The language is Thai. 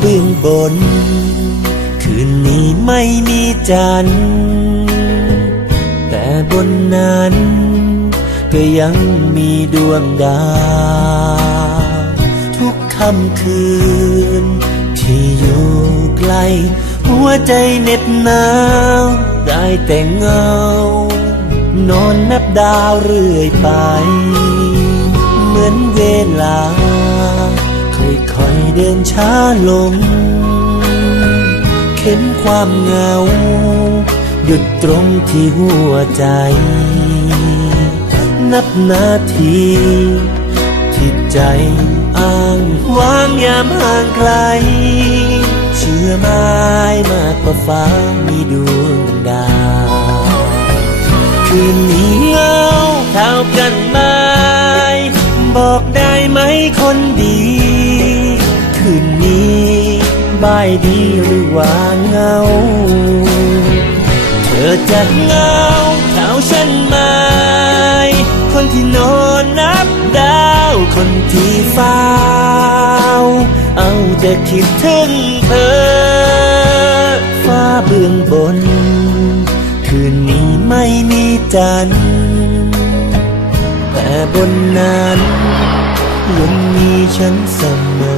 เบื้องบน คืนนี้ไม่มีจันทร์แต่บนนั้น ก็ยังมีดวงดาว ทุกค่ำคืน ที่อยู่ไกล หัวใจเหน็บหนาว ได้แต่เงา นอนนับดาวเรื่อยไป เหมือนเวลา เดินช้าลง เข็นความเหงา หยุดตรงที่หัวใจ นับนาทีที่ใจอ้างว้างยามห่างไกล เชื่อไม้มากกว่าฟ้ามีดวงดาว คืนนี้เหงาเท่ากันไหมบอกได้ไหมคนดี บายดีหรือว่าเหงา เธอจะเหงาเท่าฉันไหมคนที่นอนนับดาวคนที่เฝ้าเอาแต่คิดถึงเธอ ฟ้าเบื้องบน คืนนี้ไม่มีจันทร์แต่บนนั้นยังมีฉันเสมอ